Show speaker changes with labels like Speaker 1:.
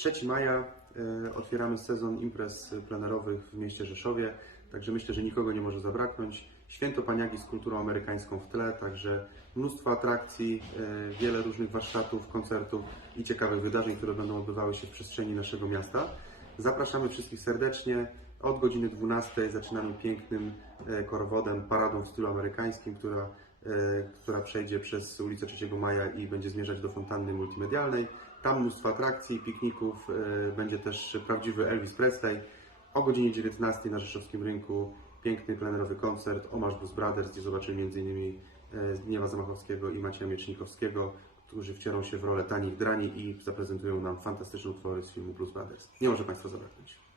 Speaker 1: 3 maja e, otwieramy sezon imprez plenerowych w mieście Rzeszowie, także myślę, że nikogo nie może zabraknąć. Święto Paniagi z kulturą amerykańską w tle, także mnóstwo atrakcji, e, wiele różnych warsztatów, koncertów i ciekawych wydarzeń, które będą odbywały się w przestrzeni naszego miasta. Zapraszamy wszystkich serdecznie. Od godziny 12 zaczynamy pięknym e, korowodem, paradą w stylu amerykańskim, która, która przejdzie przez ulicę 3 Maja i będzie zmierzać do fontanny multimedialnej. Tam mnóstwo atrakcji, pikników, e, będzie też prawdziwy Elvis Presley. O godzinie 19 na Rzeszowskim Rynku piękny plenerowy koncert Omarz Blues Brothers, gdzie zobaczymy m.in. e, Zbigniewa Zamachowskiego i Macieja Miecznikowskiego, którzy wcielą się w rolę tanich drani i zaprezentują nam fantastyczne utwory z filmu Blues Brothers. Nie może Państwa zabraknąć.